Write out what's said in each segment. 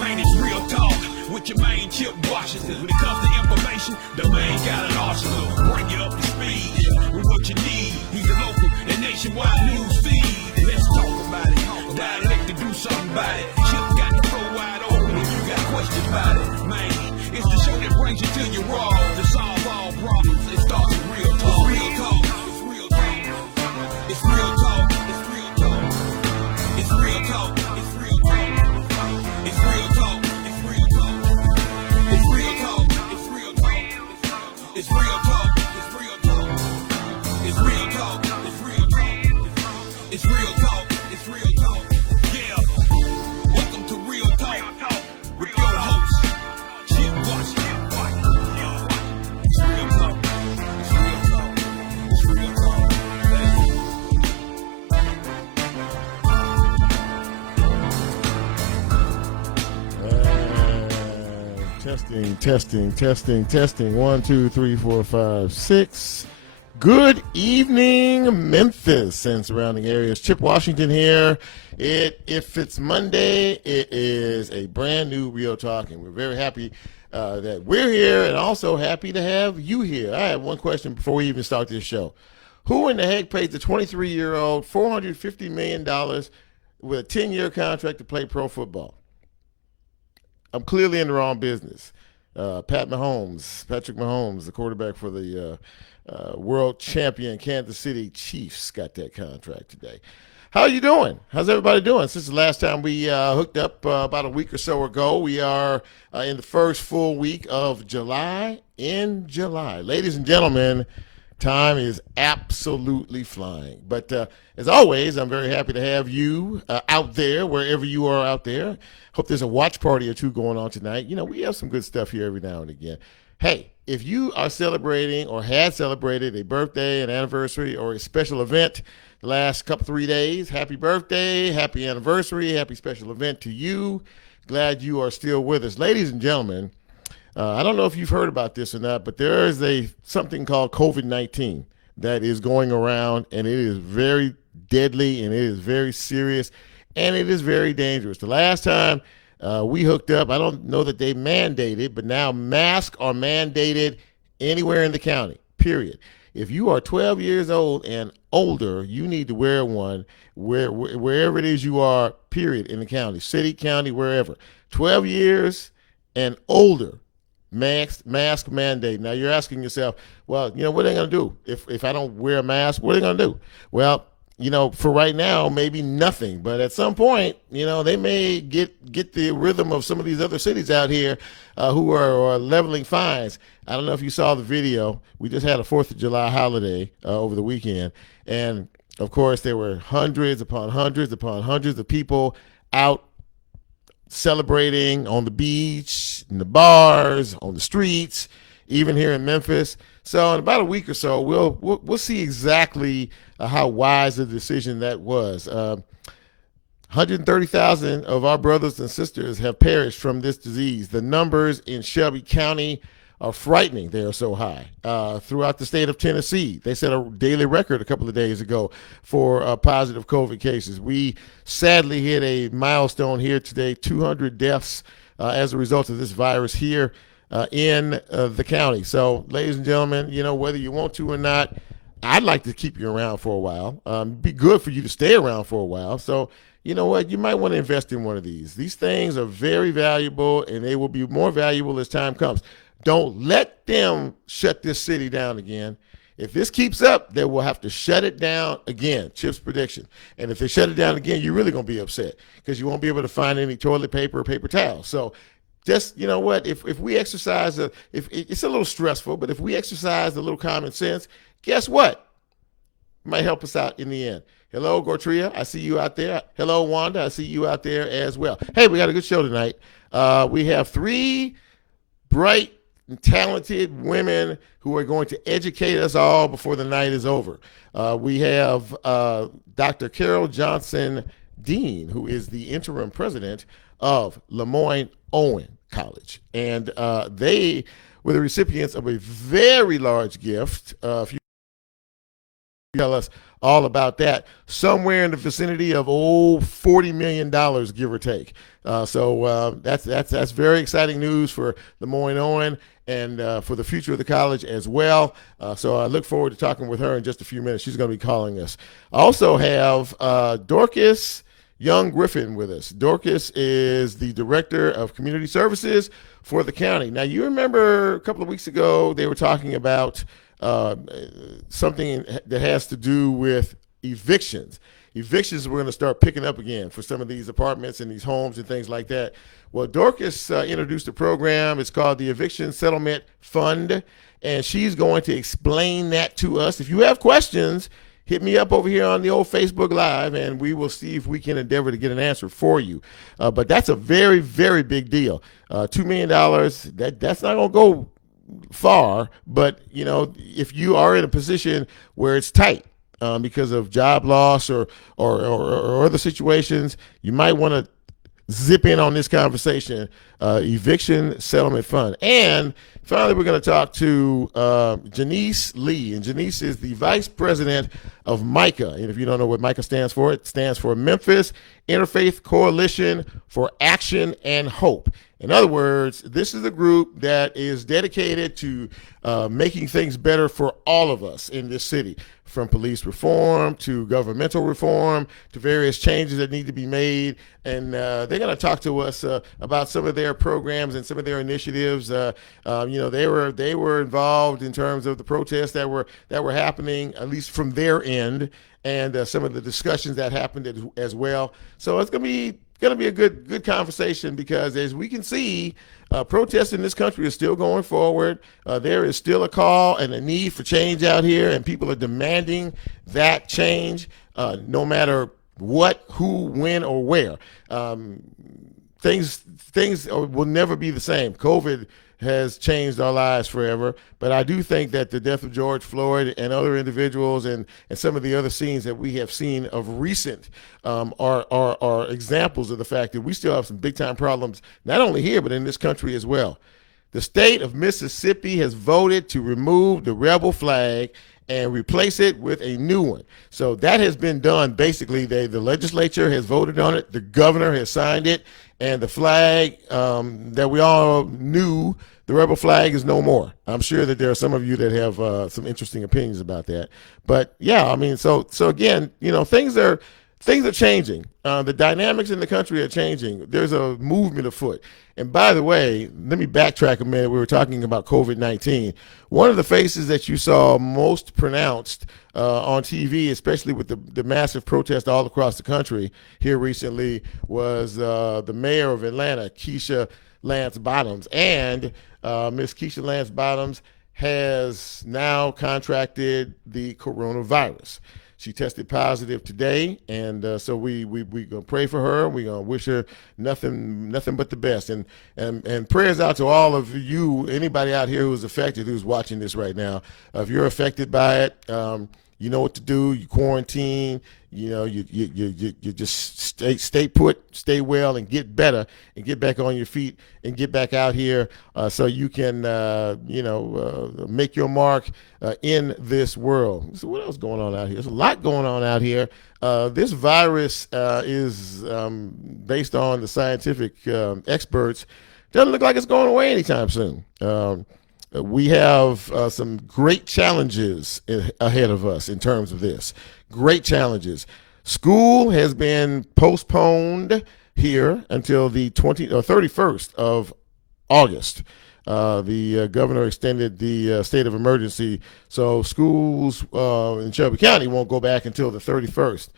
Man, it's real talk with your main Chip Washington. When it comes to information, the man got an arsenal. Bring you up to speed with what you need. He's a local and nationwide news feed. Let's talk about it. Dialect to do something about it. Chip got the flow wide open if you got questions about it. Man, it's the show that brings you to your raw to solve all problems. It starts with real talk. Real talk. It's real talk. It's real talk. It's real talk. It's real talk. It's real talk. It's real talk. It's real talk. It's real talk. It's real talk. It's real talk. It's real talk. It's real talk. It's real talk. It's real talk. It's real talk. Yeah. Welcome to Real Talk with your host, Chip Washington. It's real talk. It's real talk. It's real talk. Testing. 1, 2, 3, 4, 5, 6. Good evening, Memphis and surrounding areas. Chip Washington here. If it's Monday, it is a brand new Real Talk, and we're very happy that we're here, and also happy to have you here. I have one question before we even start this show. Who in the heck pays the 23-year-old $450 million with a 10-year contract to play pro football? I'm clearly in the wrong business. Patrick Mahomes, the quarterback for the world champion Kansas City Chiefs, got that contract today. How are you doing? How's everybody doing? Since the last time we hooked up about a week or so ago, we are in the first full week of July. Ladies and gentlemen, time is absolutely flying. But as always, I'm very happy to have you out there, wherever you are out there. Hope there's a watch party or two going on tonight. You know, we have some good stuff here every now and again. Hey, if you are celebrating or had celebrated a birthday, an anniversary, or a special event the last 3 days, happy birthday, happy anniversary, happy special event to you. Glad you are still with us. Ladies and gentlemen, I don't know if you've heard about this or not, but there is something called COVID-19 that is going around, and it is very deadly, and it is very serious, and it is very dangerous. The last time we hooked up, I don't know that they mandated, but now masks are mandated anywhere in the county, period. If you are 12 years old and older, you need to wear one wherever it is you are, period, in the county, city, county, wherever. 12 years and older, mask mandate. Now you're asking yourself, well, you know, what are they going to do? If I don't wear a mask, what are they going to do? Well, you know, for right now, maybe nothing. But at some point, you know, they may get the rhythm of some of these other cities out here who are leveling fines. I don't know if you saw the video. We just had a 4th of July holiday over the weekend. And, of course, there were hundreds upon hundreds of people out celebrating on the beach, in the bars, on the streets, even here in Memphis. So in about a week or so, we'll see exactly how wise a decision that was. 130,000 of our brothers and sisters have perished from this disease. The numbers in Shelby County are frightening. They are so high. Throughout the state of Tennessee, they set a daily record a couple of days ago for positive COVID cases. We sadly hit a milestone here today, 200 deaths as a result of this virus here in the county. So, ladies and gentlemen, you know, whether you want to or not, I'd like to keep you around for a while. Be good for you to stay around for a while. So, you know what? You might want to invest in one of these. These things are very valuable, and they will be more valuable as time comes. Don't let them shut this city down again. If this keeps up, they will have to shut it down again, Chip's prediction. And if they shut it down again, you're really going to be upset because you won't be able to find any toilet paper or paper towels. So just, you know what, if we exercise, if it's a little stressful, but if we exercise a little common sense, guess what? It might help us out in the end. Hello, Gortria. I see you out there. Hello, Wanda. I see you out there as well. Hey, we got a good show tonight. We have 3 bright and talented women who are going to educate us all before the night is over. We have Dr. Carol Johnson Dean, who is the interim president of Lemoyne-Owen College. And they were the recipients of a very large gift. If you tell us all about that, somewhere in the vicinity of $40 million, give or take. So that's very exciting news for Lemoyne-Owen and for the future of the college as well. So I look forward to talking with her in just a few minutes. She's going to be calling us. I also have Dorcas Young Griffin with us. Dorcas is the Director of Community Services for the county. Now, you remember a couple of weeks ago they were talking about something that has to do with evictions. Evictions we're going to start picking up again for some of these apartments and these homes and things like that. Well, Dorcas introduced a program. It's called the Eviction Settlement Fund, and she's going to explain that to us. If you have questions, hit me up over here on the old Facebook Live, and we will see if we can endeavor to get an answer for you. But that's a very, very big deal. $2 million, that's not going to go far, but, you know, if you are in a position where it's tight because of job loss or other situations, you might want to zip in on this conversation, Eviction Settlement Fund. And finally, we're going to talk to Janice Lee. And Janice is the Vice President of MICA. And if you don't know what MICA stands for, it stands for Memphis Interfaith Coalition for Action and Hope. In other words, this is a group that is dedicated to making things better for all of us in this city, from police reform to governmental reform to various changes that need to be made. And they're going to talk to us about some of their programs and some of their initiatives. You know, they were involved in terms of the protests that were happening, at least from their end, and some of the discussions that happened as well. So it's going to be a good conversation, because as we can see, protests in this country are still going forward. There is still a call and a need for change out here, and people are demanding that change, no matter what, who, when, or where. Things will never be the same. COVID has changed our lives forever, but I do think that the death of George Floyd and other individuals and some of the other scenes that we have seen of recent are examples of the fact that we still have some big time problems, not only here, but in this country as well. The state of Mississippi has voted to remove the rebel flag and replace it with a new one. So that has been done. Basically, the legislature has voted on it, the governor has signed it, and the flag that we all knew, the rebel flag, is no more. I'm sure that there are some of you that have some interesting opinions about that. But yeah, I mean, so again, you know, things are changing. The dynamics in the country are changing. There's a movement afoot. And by the way, let me backtrack a minute. We were talking about COVID-19. One of the faces that you saw most pronounced on TV, especially with the massive protest all across the country here recently, was the mayor of Atlanta, Keisha Lance Bottoms. And Miss Keisha Lance Bottoms has now contracted the coronavirus. She tested positive today, and so we gonna pray for her. We gonna wish her nothing but the best, and prayers out to all of you, anybody out here who's affected, who's watching this right now. If you're affected by it, you know what to do. You quarantine. You know, you just stay put, stay well, and get better, and get back on your feet, and get back out here so you can, make your mark in this world. So what else going on out here? There's a lot going on out here. This virus is based on the scientific experts. Doesn't look like it's going away anytime soon. We have some great challenges ahead of us in terms of this. Great challenges. School has been postponed here until the 31st of August. The governor extended the state of emergency, so schools in Shelby County won't go back until the 31st.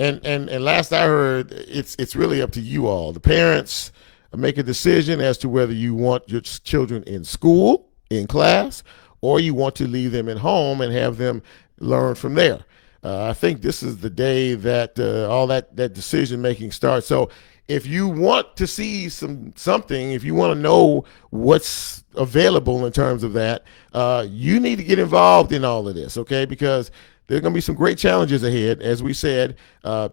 And last I heard, it's really up to you all. The parents make a decision as to whether you want your children in school, in class, or you want to leave them at home and have them learn from there. I think this is the day that all that decision making starts. So if you want to see something, if you want to know what's available in terms of that, you need to get involved in all of this, okay? Because there are going to be some great challenges ahead. As we said, the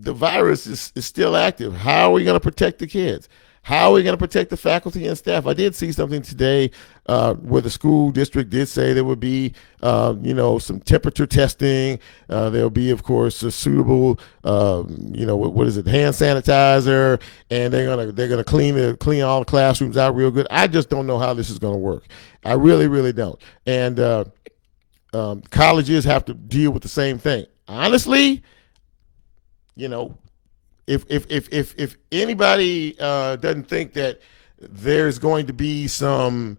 virus is still active. How are we going to protect the kids? How are we going to protect the faculty and staff? I did see something today where the school district did say there would be, some temperature testing. There'll be, of course, a suitable, what is it, hand sanitizer, and they're gonna clean all the classrooms out real good. I just don't know how this is going to work. I really, really don't. And colleges have to deal with the same thing. Honestly, if anybody doesn't think that there's going to be some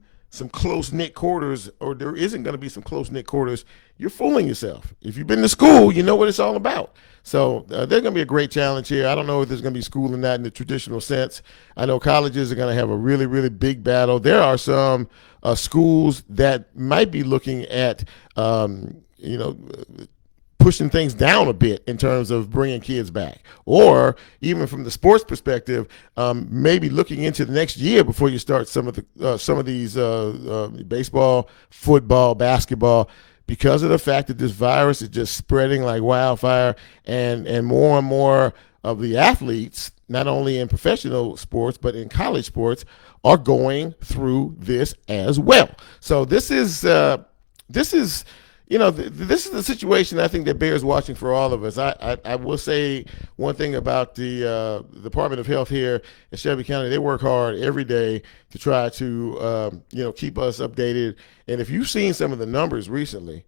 close knit quarters, or there isn't going to be some close knit quarters, you're fooling yourself. If you've been to school, you know what it's all about. So there's going to be a great challenge here. I don't know if there's going to be school in that in the traditional sense. I know colleges are going to have a really, really big battle. There are some schools that might be looking at, pushing things down a bit in terms of bringing kids back, or even from the sports perspective, maybe looking into the next year before you start some of these baseball, football, basketball, because of the fact that this virus is just spreading like wildfire, and more of the athletes, not only in professional sports but in college sports, are going through this as well. So this is this is the situation I think that bears watching for all of us. I will say one thing about the Department of Health here in Shelby County. They work hard every day to try to, keep us updated. And if you've seen some of the numbers recently,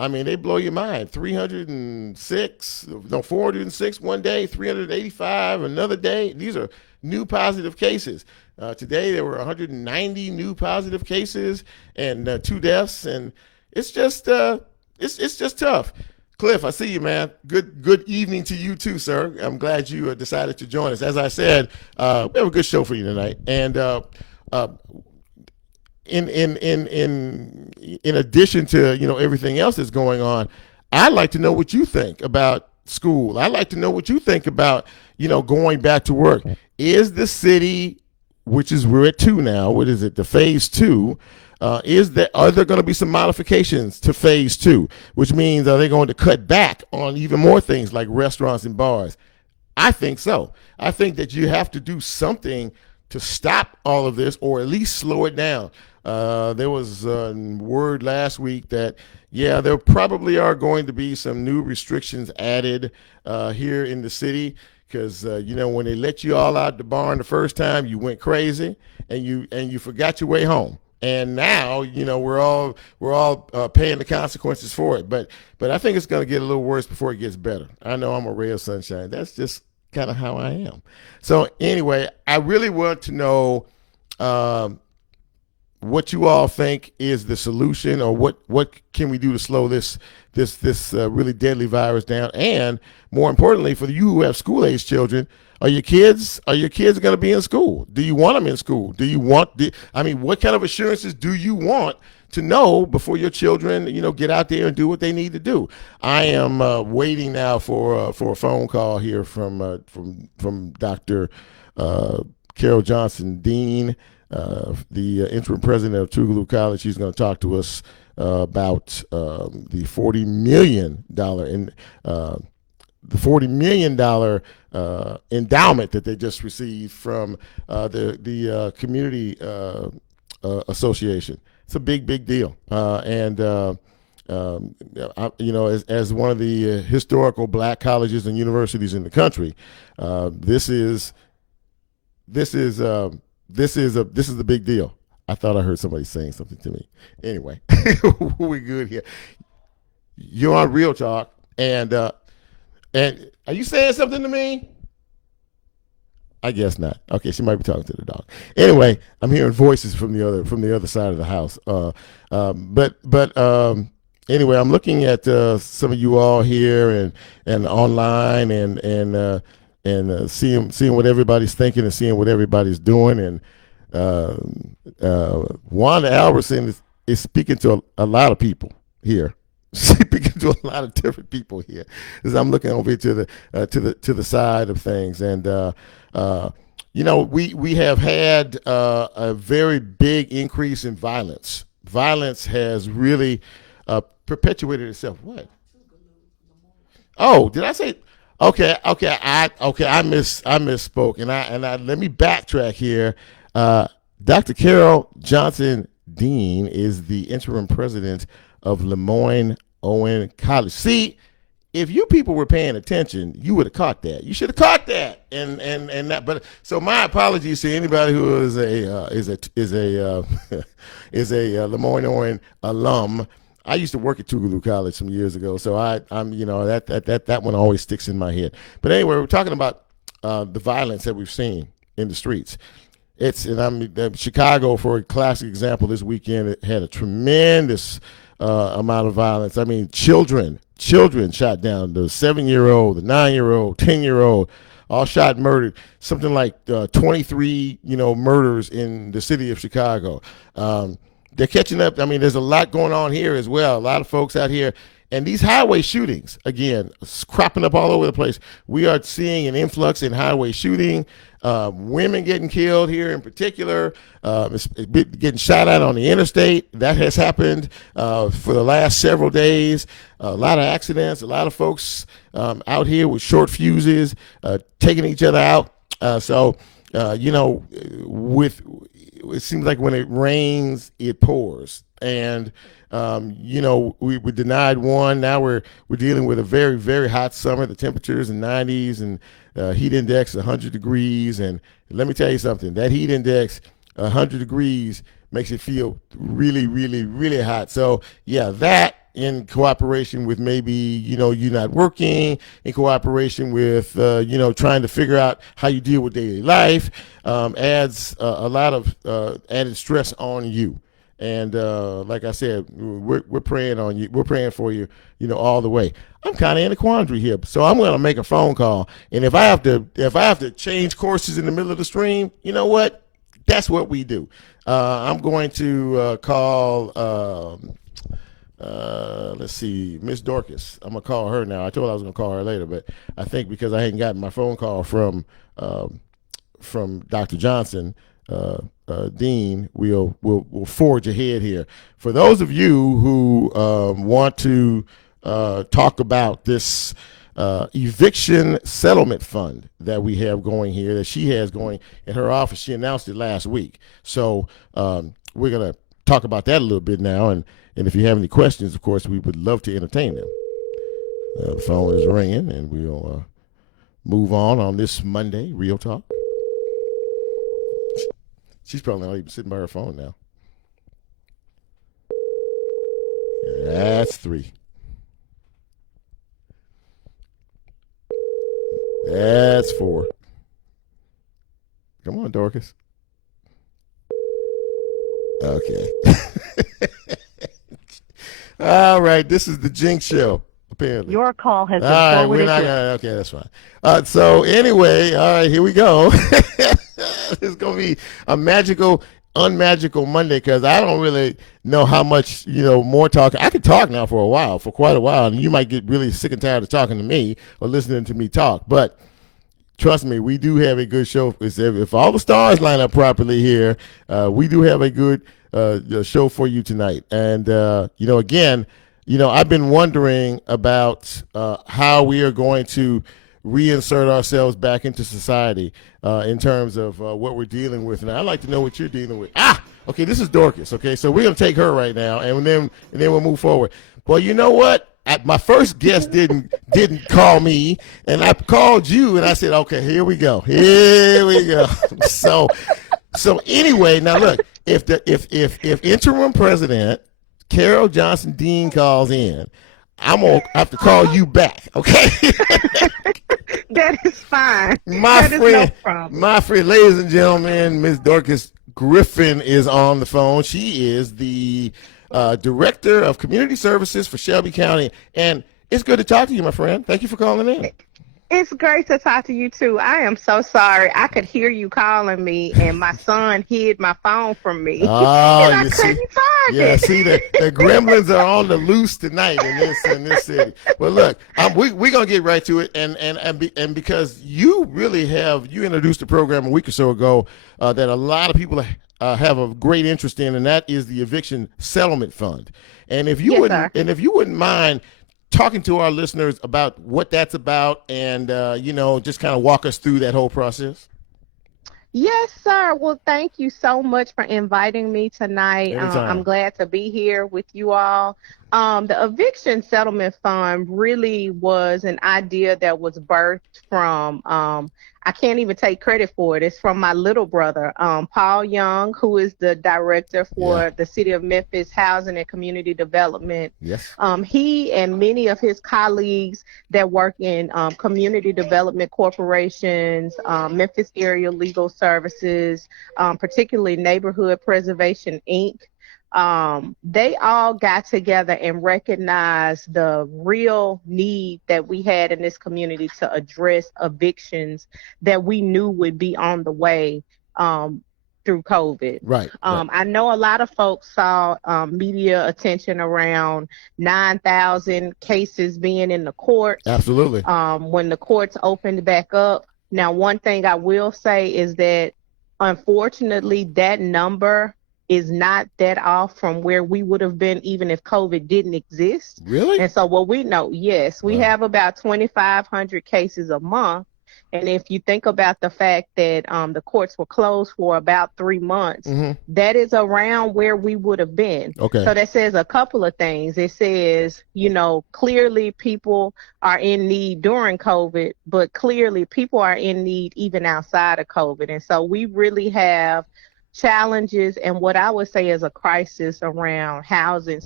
I mean, they blow your mind. 406 one day, 385 another day. These are new positive cases. Today there were 190 new positive cases and 2 deaths, and it's just it's just tough. Cliff, I see you, man. Good evening to you too, sir. I'm glad you decided to join us. As I said, we have a good show for you tonight. And in addition to everything else that's going on, I'd like to know what you think about school. I'd like to know what you think about going back to work. Is the city, which is we're at 2 now, what is it, the phase 2? Are there going to be some modifications to phase 2, which means are they going to cut back on even more things like restaurants and bars? I think so. I think that you have to do something to stop all of this, or at least slow it down. There was word last week that, there probably are going to be some new restrictions added here in the city, because when they let you all out the barn the first time, you went crazy and you forgot your way home. And now, we're all paying the consequences for it. But I think it's going to get a little worse before it gets better. I know I'm a ray of sunshine. That's just kind of how I am. So anyway, I really want to know what you all think is the solution, or what can we do to slow this really deadly virus down, and more importantly, for you who have school-age children. Are your kids going to be in school? Do you want them in school? What kind of assurances do you want to know before your children, get out there and do what they need to do? I am waiting now for a phone call here from Dr. Carol Johnson Dean, the interim president of Tougaloo College. She's going to talk to us about the $40 million endowment that they just received from the community association. It's a big deal, and as one of the historical black colleges and universities in the country, this is a big deal. I thought I heard somebody saying something to me. Anyway, we good here. You're on Real Talk, and are you saying something to me? I guess not. Okay, she might be talking to the dog. Anyway, I'm hearing voices from the other side of the house. Anyway, I'm looking at some of you all here and online and seeing what everybody's thinking and seeing what everybody's doing. And Wanda Albertson is speaking to a lot of people here. Speaking to a lot of different people here, as I'm looking over here to the side of things, and we have had a very big increase in violence. Violence has really perpetuated itself. What? Oh, did I say? I misspoke, and I let me backtrack here. Dr. Carol Johnson Dean is the interim president of Lemoyne Owen College. See, if you people were paying attention, you would have caught that. You should have caught that, and that. But so my apologies to anybody who is a is a Lemoyne Owen alum. I used to work at Tougaloo College some years ago, so I'm that one always sticks in my head. But anyway, we're talking about the violence that we've seen in the streets. Chicago, for a classic example, this weekend it had a tremendous amount of violence. I mean, children shot down. The 7-year-old, the 9-year-old, 10-year-old, all shot and murdered. Something like 23, murders in the city of Chicago. They're catching up. I mean, there's a lot going on here as well. A lot of folks out here. And these highway shootings, again, cropping up all over the place. We are seeing an influx in highway shooting, women getting killed here in particular, getting shot at on the interstate. That has happened for the last several days. A lot of accidents, a lot of folks out here with short fuses, taking each other out. It seems like when it rains, it pours. And we were denied one. Now we're dealing with a very, very hot summer. The temperatures in 90s and heat index 100 degrees. And let me tell you something. That heat index 100 degrees makes it feel really, really, really hot. So yeah, that in cooperation with maybe you not working, in cooperation with trying to figure out how you deal with daily life, adds a lot of added stress on you. And like I said, we're praying on you. We're praying for you, all the way. I'm kind of in a quandary here, so I'm going to make a phone call. And if I have to change courses in the middle of the stream, you know what? That's what we do. I'm going to call. Let's see, Miss Dorcas. I'm gonna call her now. I told her I was gonna call her later, but I think because I hadn't gotten my phone call from Dr. Johnson. Dean, we'll forge ahead here. For those of you who want to talk about this eviction settlement fund that we have going here, that she has going in her office, she announced it last week. So we're going to talk about that a little bit now. And if you have any questions, of course, we would love to entertain them. The phone is ringing, and we'll move on this Monday, Real Talk. She's probably not even sitting by her phone now. That's 3. That's 4. Come on, Dorcas. Okay. All right, this is the Jinx Show, apparently. Your call has been forwarded. We're not gonna, okay, that's fine. So anyway, all right, here we go. It's going to be a magical, unmagical Monday because I don't really know how much, more talking. I could talk now for quite a while, and you might get really sick and tired of talking to me or listening to me talk. But trust me, we do have a good show. If all the stars line up properly here, we do have a good show for you tonight. And, again, I've been wondering about how we are going to reinsert ourselves back into society in terms of what we're dealing with. And I'd like to know what you're dealing with. Okay, this is Dorcas. Okay, so we're going to take her right now, and then we'll move forward. Well, you know what? My first guest didn't call me, and I called you, and I said, okay, here we go. So anyway, now look, if interim president Carol Johnson Dean calls in, I'm going to have to call you back, okay? That is fine. My no problem. My friend, ladies and gentlemen, Ms. Dorcas Griffin is on the phone. She is the Director of Community Services for Shelby County. And it's good to talk to you, my friend. Thank you for calling in. It's great to talk to you, too. I am so sorry. I could hear you calling me, and my son hid my phone from me. Oh, and I couldn't find it. Yeah, see, the gremlins are on the loose tonight in this city. Well, look, we're going to get right to it. And because you really you introduced the program a week or so ago that a lot of people have a great interest in, and that is the Eviction Settlement Fund. And if you wouldn't mind talking to our listeners about what that's about and, just kind of walk us through that whole process? Yes, sir. Well, thank you so much for inviting me tonight. I'm Anytime. glad to be here with you all. The Eviction Settlement Fund really was an idea that was birthed from, I can't even take credit for it. It's from my little brother, Paul Young, who is the director for the City of Memphis Housing and Community Development. Yes. He and many of his colleagues that work in community development corporations, Memphis Area Legal Services, particularly Neighborhood Preservation, Inc., they all got together and recognized the real need that we had in this community to address evictions that we knew would be on the way through COVID. Right. I know a lot of folks saw media attention around 9,000 cases being in the courts. Absolutely. When the courts opened back up. Now, one thing I will say is that, unfortunately, that number is not that off from where we would have been even if COVID didn't exist. Really? And so what we know, yes, we Wow. have about 2,500 cases a month. And if you think about the fact that the courts were closed for about 3 months, that is around where we would have been. Okay. So that says a couple of things. It says, clearly people are in need during COVID, but clearly people are in need even outside of COVID. And so we really have challenges and what I would say is a crisis around housing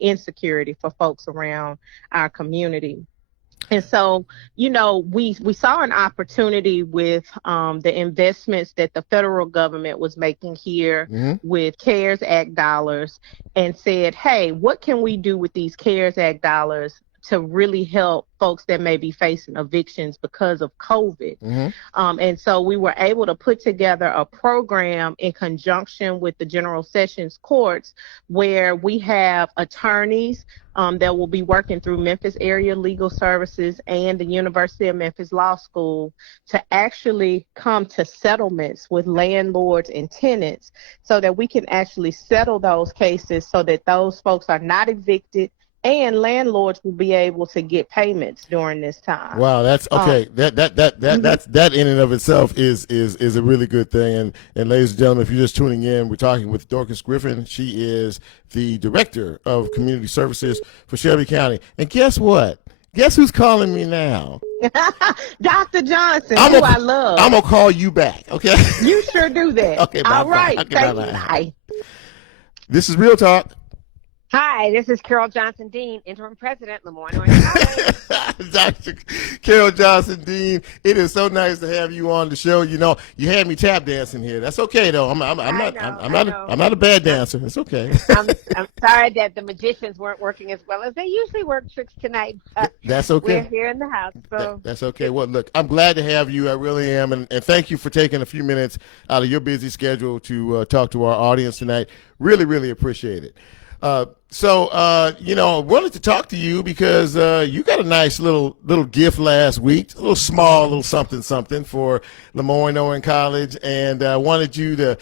insecurity for folks around our community. And so, we saw an opportunity with the investments that the federal government was making here with CARES Act dollars and said, hey, what can we do with these CARES Act dollars to really help folks that may be facing evictions because of COVID. And so we were able to put together a program in conjunction with the General Sessions Courts where we have attorneys that will be working through Memphis Area Legal Services and the University of Memphis Law School to actually come to settlements with landlords and tenants so that we can actually settle those cases so that those folks are not evicted and landlords will be able to get payments during this time. Wow, that's okay. That in and of itself is a really good thing. And ladies and gentlemen, if you're just tuning in, we're talking with Dorcas Griffin. She is the director of community services for Shelby County. And guess what? Guess who's calling me now? Dr. Johnson, who I love. I'm gonna call you back. Okay. You sure do that. Okay. All right. Okay, Thank bye. you. This is Real Talk. Hi, this is Carol Johnson Dean, interim president, Lemoyne Orange College. Dr. Carol Johnson Dean, it is so nice to have you on the show. You had me tap dancing here. That's okay though. I'm not a bad dancer. It's okay. I'm sorry that the magicians weren't working as well as they usually work tricks tonight. That's okay. We're here in the house, so that's okay. Well, look, I'm glad to have you. I really am, and thank you for taking a few minutes out of your busy schedule to talk to our audience tonight. Really, really appreciate it. I wanted to talk to you because you got a nice little gift last week, a little small, little something for Lemoyne Orange College, and I wanted you to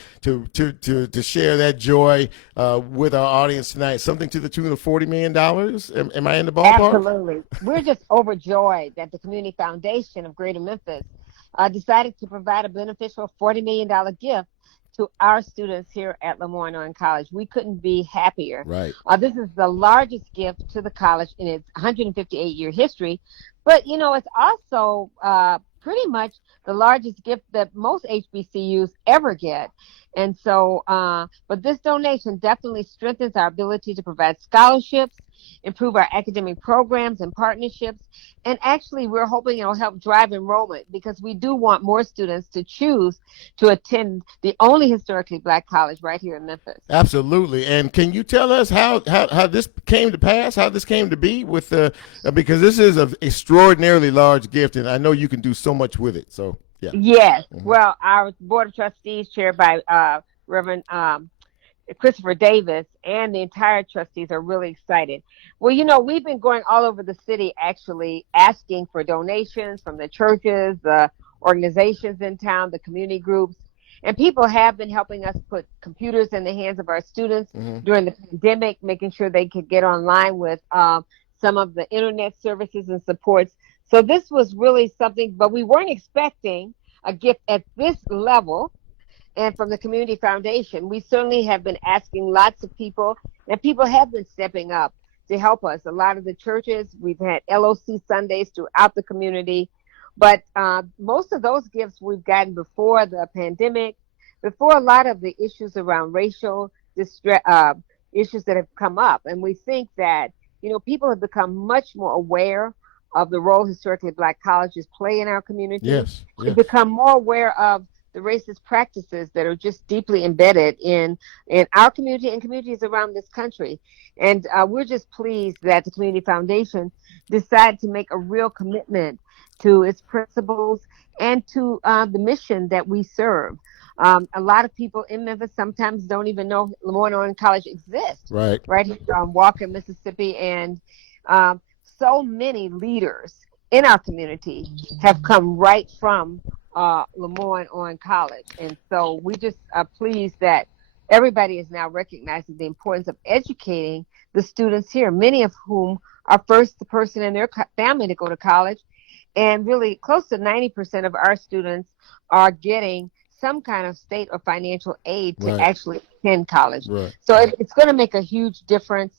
share that joy with our audience tonight. Something to the tune of $40 million. Am I in the ballpark? Absolutely. We're just overjoyed that the Community Foundation of Greater Memphis decided to provide a beneficial $40 million gift to our students here at Lemoyne Orange College. We couldn't be happier. Right. This is the largest gift to the college in its 158-year history, but it's also pretty much the largest gift that most HBCUs ever get. And so, but this donation definitely strengthens our ability to provide scholarships, improve our academic programs and partnerships. And actually, we're hoping it'll help drive enrollment because we do want more students to choose to attend the only historically Black college right here in Memphis. Absolutely. And can you tell us how this came to pass, how this came to be with because this is an extraordinarily large gift, and I know you can do so much with it. So, yeah. Yes. Well, our Board of Trustees, chaired by Reverend Christopher Davis, and the entire trustees are really excited. Well, we've been going all over the city actually asking for donations from the churches, the organizations in town, the community groups, and people have been helping us put computers in the hands of our students during the pandemic, making sure they could get online with some of the internet services and supports. So this was really something, but we weren't expecting a gift at this level. And from the Community Foundation, we certainly have been asking lots of people, and people have been stepping up to help us. A lot of the churches, we've had LOC Sundays throughout the community, but most of those gifts we've gotten before the pandemic, before a lot of the issues around racial issues that have come up. And we think that, people have become much more aware of the role historically Black colleges play in our community. Yes. We've become more aware of the racist practices that are just deeply embedded in our community and communities around this country. And we're just pleased that the Community Foundation decided to make a real commitment to its principles and to the mission that we serve. A lot of people in Memphis sometimes don't even know LeMoyne-Owen College exists. Right here on Walker, Mississippi. And so many leaders in our community have come right from LeMoyne-Owen College. And so we just are pleased that everybody is now recognizing the importance of educating the students here, many of whom are first the person in their family to go to college. And really close to 90% of our students are getting some kind of state or financial aid to actually attend college. So it's going to make a huge difference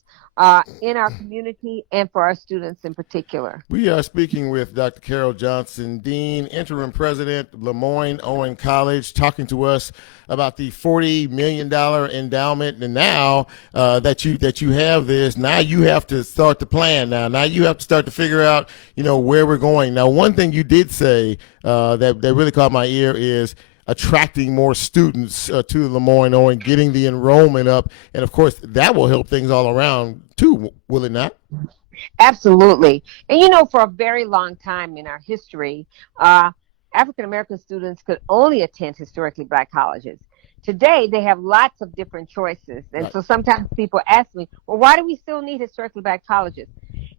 in our community and for our students in particular. We are speaking with Dr. Carol Johnson, Dean, Interim President, LeMoyne-Owen College, talking to us about the $40 million endowment. And now that you have this, now you have to start the plan. Now you have to start to figure out, where we're going. Now, one thing you did say that really caught my ear is attracting more students to LeMoyne-Owen, getting the enrollment up. And, of course, that will help things all around, too, will it not? Absolutely. And, for a very long time in our history, African-American students could only attend historically Black colleges. Today, they have lots of different choices. And so sometimes people ask me, well, why do we still need historically Black colleges?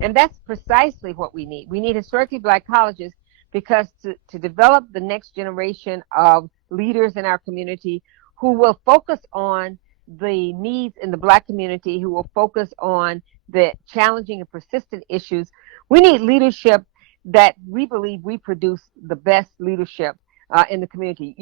And that's precisely what we need. We need historically Black colleges because to develop the next generation of leaders in our community who will focus on the needs in the Black community, who will focus on the challenging and persistent issues. We need leadership that we believe we produce the best leadership in the community.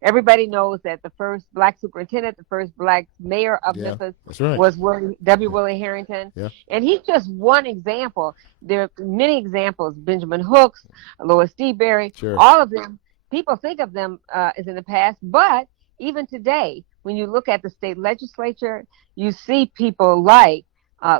Everybody knows that the first Black superintendent, the first Black mayor of Memphis was W. Willie Harrington. Yeah. And he's just one example. There are many examples, Benjamin Hooks, Lois D. Berry, all of them. People think of them as in the past, but even today, when you look at the state legislature, you see people like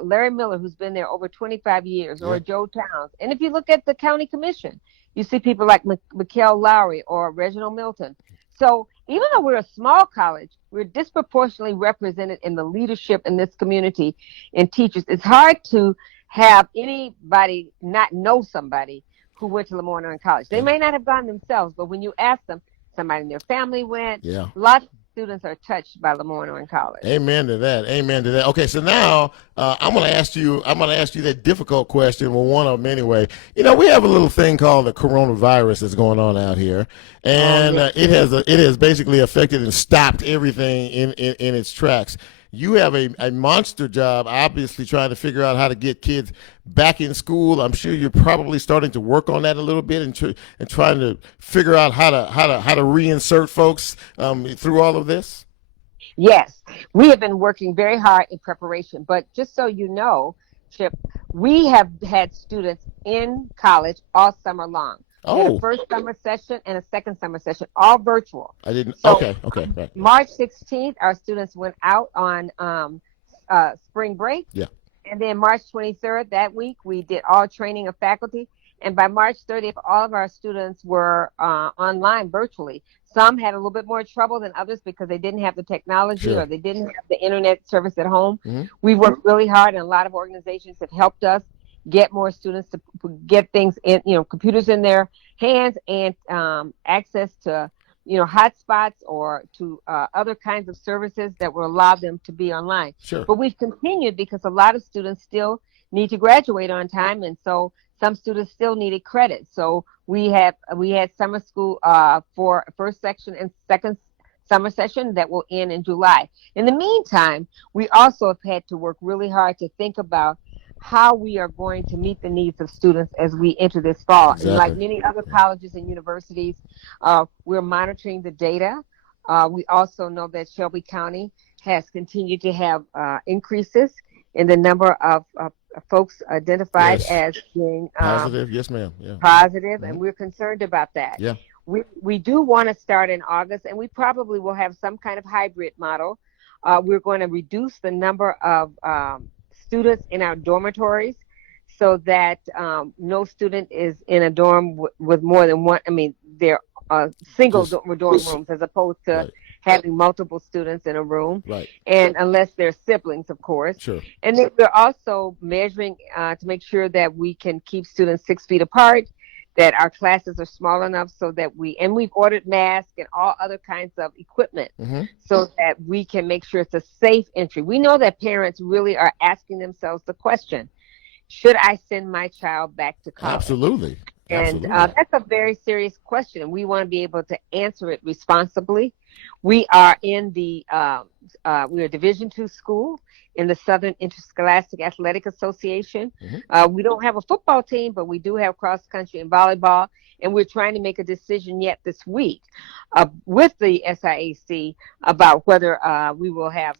Larry Miller, who's been there over 25 years, or Joe Towns. And if you look at the county commission, you see people like Mikhail Lowry or Reginald Milton. So even though we're a small college, we're disproportionately represented in the leadership in this community and teachers. It's hard to have anybody not know somebody who went to LeMoyne-Owen College. They may not have gone themselves, but when you ask them, somebody in their family went. Lots of students are touched by LeMoyne-Owen College. Amen to that. Amen to that. Okay, so now I'm going to ask you that difficult question. Well, one of them anyway. We have a little thing called the coronavirus that's going on out here, and it has basically affected and stopped everything in its tracks. You have a monster job, obviously, trying to figure out how to get kids back in school. I'm sure you're probably starting to work on that a little bit and trying to figure out how to reinsert folks through all of this. Yes, we have been working very hard in preparation. But just so you know, Chip, we have had students in college all summer long. We had a first summer session and a second summer session, all virtual. I didn't. So, okay. Right. March 16th, our students went out on spring break. Yeah. And then March 23rd, that week, we did all training of faculty. And by March 30th, all of our students were online virtually. Some had a little bit more trouble than others because they didn't have the technology or they didn't have the internet service at home. Mm-hmm. We worked really hard, and a lot of organizations have helped us get more students to get things in, computers in their hands and access to, hotspots or to other kinds of services that will allow them to be online. Sure. But we've continued because a lot of students still need to graduate on time, and so some students still needed credit. So we had summer school for first section and second summer session that will end in July. In the meantime, we also have had to work really hard to think about how we are going to meet the needs of students as we enter this fall. Exactly. And like many other colleges and universities, we're monitoring the data. We also know that Shelby County has continued to have increases in the number of folks identified Yes. as being Positive, yes, ma'am. Yeah. positive, and we're concerned about that. Yeah. We do want to start in August, and we probably will have some kind of hybrid model. We're going to reduce the number of students in our dormitories so that no student is in a dorm with more than one. I mean, they're single dorm rooms as opposed to Right. having multiple students in a room. Right. And unless they're siblings, of course. Sure. And then we're also measuring to make sure that we can keep students 6 feet apart, that our classes are small enough so that we've ordered masks and all other kinds of equipment Mm-hmm. so that we can make sure it's a safe entry. We know that parents really are asking themselves the question, should I send my child back to college? Absolutely. And Absolutely. that's a very serious question, and we want to be able to answer it responsibly. We are in we're a Division II school in the Southern Interscholastic Athletic Association. We don't have a football team, but we do have cross country and volleyball, and we're trying to make a decision yet this week with the SIAC about whether we will have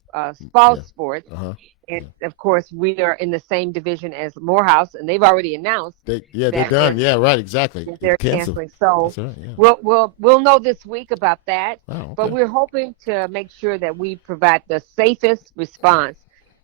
fall sports. Uh-huh. And of course, we are in the same division as Morehouse, and they've already announced They're that done. Yeah, right. Exactly. that they're Canceled. canceling. So That's right, yeah. we'll know this week about that. Wow, But okay. we're hoping to make sure that we provide the safest response.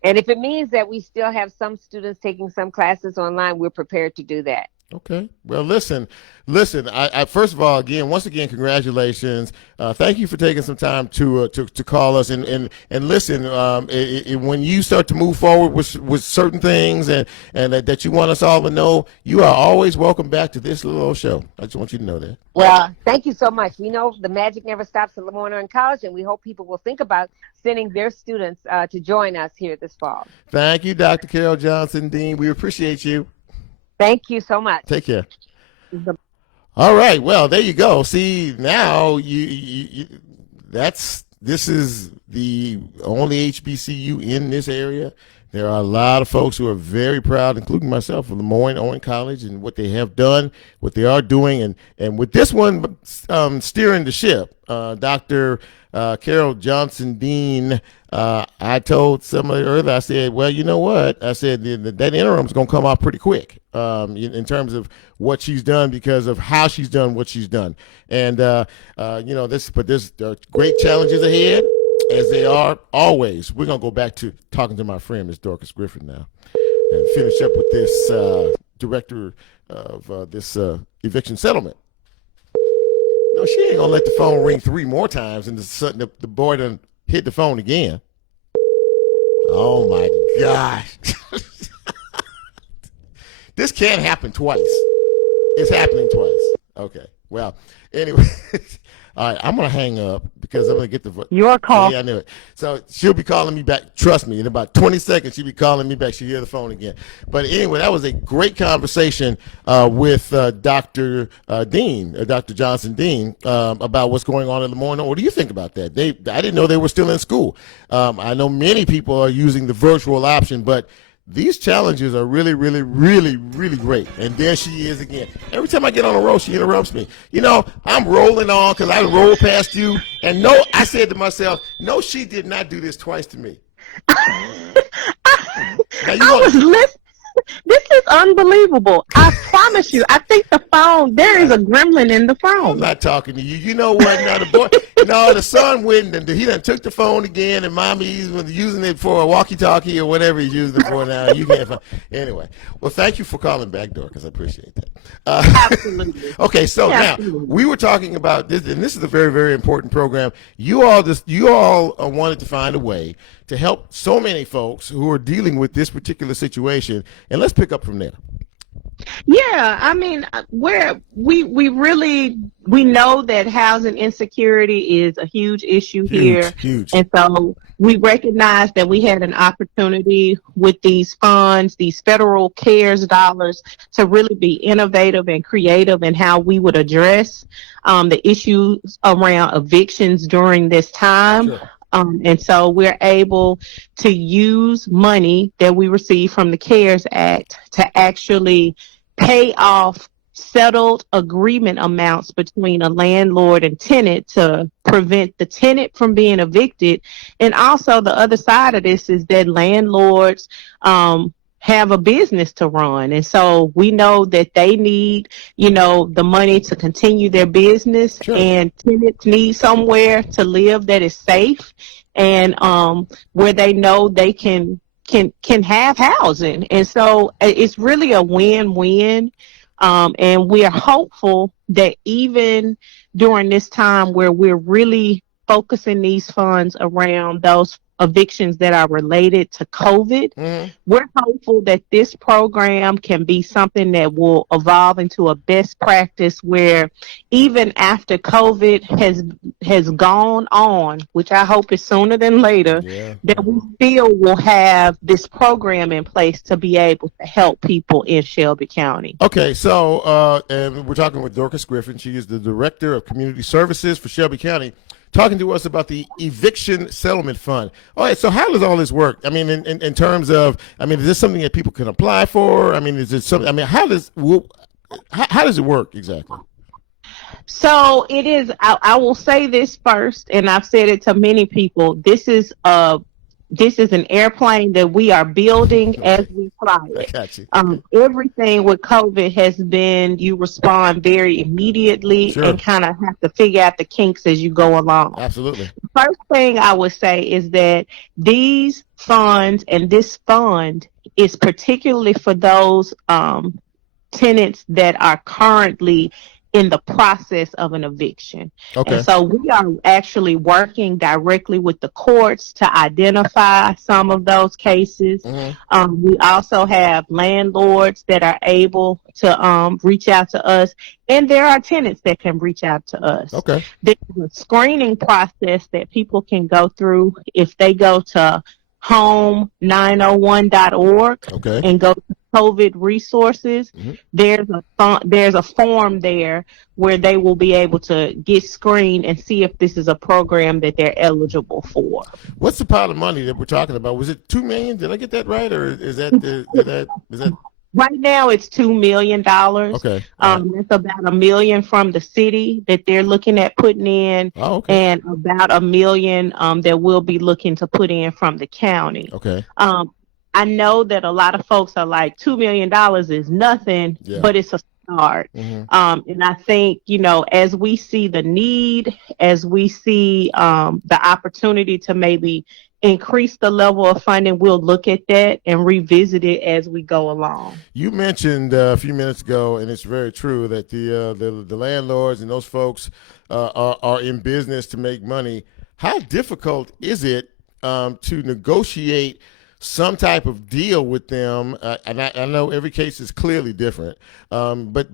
And if it means that we still have some students taking some classes online, we're prepared to do that. Okay. Well, listen. I first of all, once again, congratulations. Thank you for taking some time to call us and listen. When you start to move forward with certain things and that you want us all to know, you are always welcome back to this little old show. I just want you to know that. Well, thank you so much. We know the magic never stops at Lemoyne College, and we hope people will think about sending their students to join us here this fall. Thank you, Dr. Carol Johnson Dean. We appreciate you. Thank you so much. Take care. All right. Well, there you go. See, now this is the only HBCU in this area. There are a lot of folks who are very proud, including myself, of Lemoyne College and what they have done, what they are doing, and with this one steering the ship, Dr. Carol Johnson Dean. I told somebody earlier, I said, well, you know what? I said that interim is going to come out pretty quick in terms of what she's done because of how she's done what she's done. And, there's great challenges ahead, as they are always. We're going to go back to talking to my friend, Ms. Dorcas Griffin, now and finish up with this director of this eviction settlement. No, she ain't going to let the phone ring 3 more times and the boy done hit the phone again. Oh, my gosh. This can't happen twice. It's happening twice. Okay. Well, anyway. All right. I'm going to hang up because I'm going to get the... Your call. Yeah, I knew it. So she'll be calling me back. Trust me. In about 20 seconds, she'll be calling me back. She'll hear the phone again. But anyway, that was a great conversation with Dr. Dean, Dr. Johnson Dean, about what's going on in Lemoyne. What do you think about that? I didn't know they were still in school. I know many people are using the virtual option, but these challenges are really, really, really, really great. And there she is again. Every time I get on a roll, she interrupts me. You know, I'm rolling on because I rolled past you. And no, I said to myself, no, she did not do this twice to me. I was listening. This is unbelievable. I promise you. I think there is a gremlin in the I'm phone. not talking to you. You know what? Now the son went and he done took the phone again, and mommy's using it for a walkie-talkie or whatever he's using it for now. You can't find. Anyway, well, thank you for calling back, Dorcas. I appreciate that. Absolutely. Okay, so Absolutely. now we were talking about this, and this is a very, very important program. You all wanted to find a way to help so many folks who are dealing with this particular situation, and let's pick up from there. Yeah, I mean, we know that housing insecurity is a huge issue here. Huge. And so we recognize that we had an opportunity with these funds, these federal CARES dollars, to really be innovative and creative in how we would address the issues around evictions during this time. Sure. And so we're able to use money that we receive from the CARES Act to actually pay off settled agreement amounts between a landlord and tenant to prevent the tenant from being evicted. And also the other side of this is that landlords have a business to run. And so we know that they need, the money to continue their business. Sure. And tenants need somewhere to live that is safe and where they know they can have housing. And so it's really a win-win. And we are hopeful that even during this time where we're really focusing these funds around those evictions that are related to COVID, we're hopeful that this program can be something that will evolve into a best practice where even after COVID has gone on, which I hope is sooner than later, that we still will have this program in place to be able to help people in Shelby County. Okay, so and we're talking with Dorcas Griffin. She is the Director of Community Services for Shelby County, talking to us about the Eviction Settlement Fund. All right, so how does all this work? I mean, in terms of, is this something that people can apply for? Is it something, how does it work exactly? So it is, I will say this first, and I've said it to many people, this is an airplane that we are building as we fly it. I got you. Everything with COVID has been you respond very immediately and kind of have to figure out the kinks as you go along. Absolutely. The first thing I would say is that these funds and this fund is particularly for those tenants that are currently in the process of an eviction. Okay. And so we are actually working directly with the courts to identify some of those cases. We also have landlords that are able to reach out to us, and there are tenants that can reach out to us. Okay. There's a screening process that people can go through if they go to home901.org and go to COVID resources. There's a form there where they will be able to get screened and see if this is a program that they're eligible for. What's the pile of money that we're talking about? Was it $2 million? Did I get that right, or is that is that? Right now, it's $2 million. Okay. That's about $1 million from the city that they're looking at putting in, and about $1 million that we'll be looking to put in from the county. Okay. I know that a lot of folks are like, $2 million is nothing, but it's a start. And I think, as we see the need, as we see the opportunity to maybe increase the level of funding, we'll look at that and revisit it as we go along. You mentioned a few minutes ago, and it's very true, that the landlords and those folks are in business to make money. How difficult is it to negotiate some type of deal with them? And I know every case is clearly different, but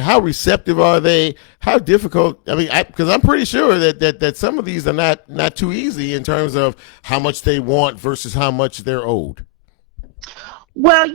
how receptive are they? How difficult? Because I'm pretty sure that some of these are not too easy in terms of how much they want versus how much they're owed. Well,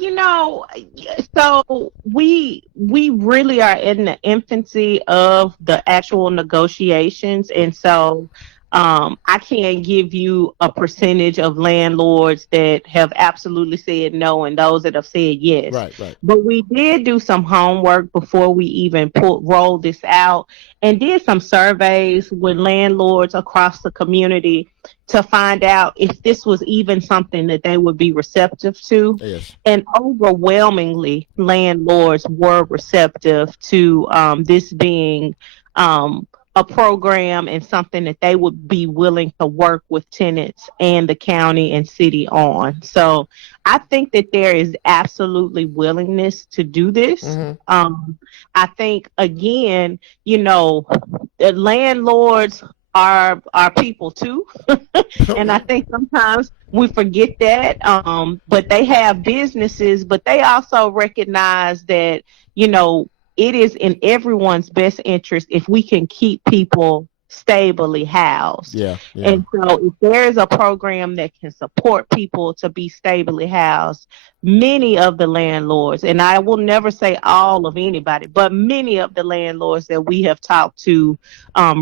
so we really are in the infancy of the actual negotiations, and so I can't give you a percentage of landlords that have absolutely said no and those that have said yes. Right. But we did do some homework before we even rolled this out, and did some surveys with landlords across the community to find out if this was even something that they would be receptive to. Yes. And overwhelmingly, landlords were receptive to this being a program and something that they would be willing to work with tenants and the county and city on. So I think that there is absolutely willingness to do this. I think, again, the landlords are people too. And I think sometimes we forget that, but they have businesses, but they also recognize that, it is in everyone's best interest if we can keep people stably housed. Yeah, yeah. And so if there is a program that can support people to be stably housed, many of the landlords, and I will never say all of anybody, but many of the landlords that we have talked to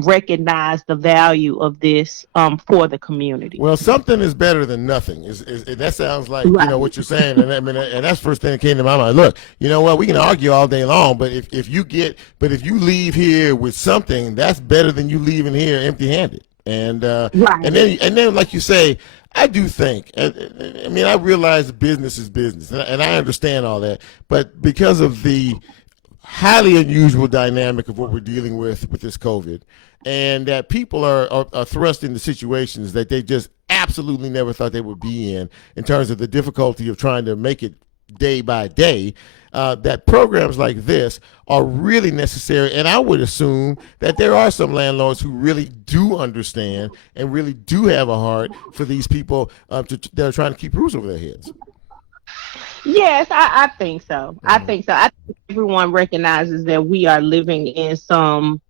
recognize the value of this for the community. Well, something is better than nothing. That sounds like Right. what you're saying, and I mean, and that's the first thing that came to my mind. Look, you know what? We can argue all day long, but if you leave here with something, that's better than you leaving here empty-handed. And Right. and then like you say, I do think. I mean, I realize business is business, and I understand all that, but because of the highly unusual dynamic of what we're dealing with this COVID, and that people are thrust into situations that they just absolutely never thought they would be in terms of the difficulty of trying to make it day by day, that programs like this are really necessary. And I would assume that there are some landlords who really do understand and really do have a heart for these people that are trying to keep roofs over their heads. Yes, I think so. I think so. I think everyone recognizes that we are living in some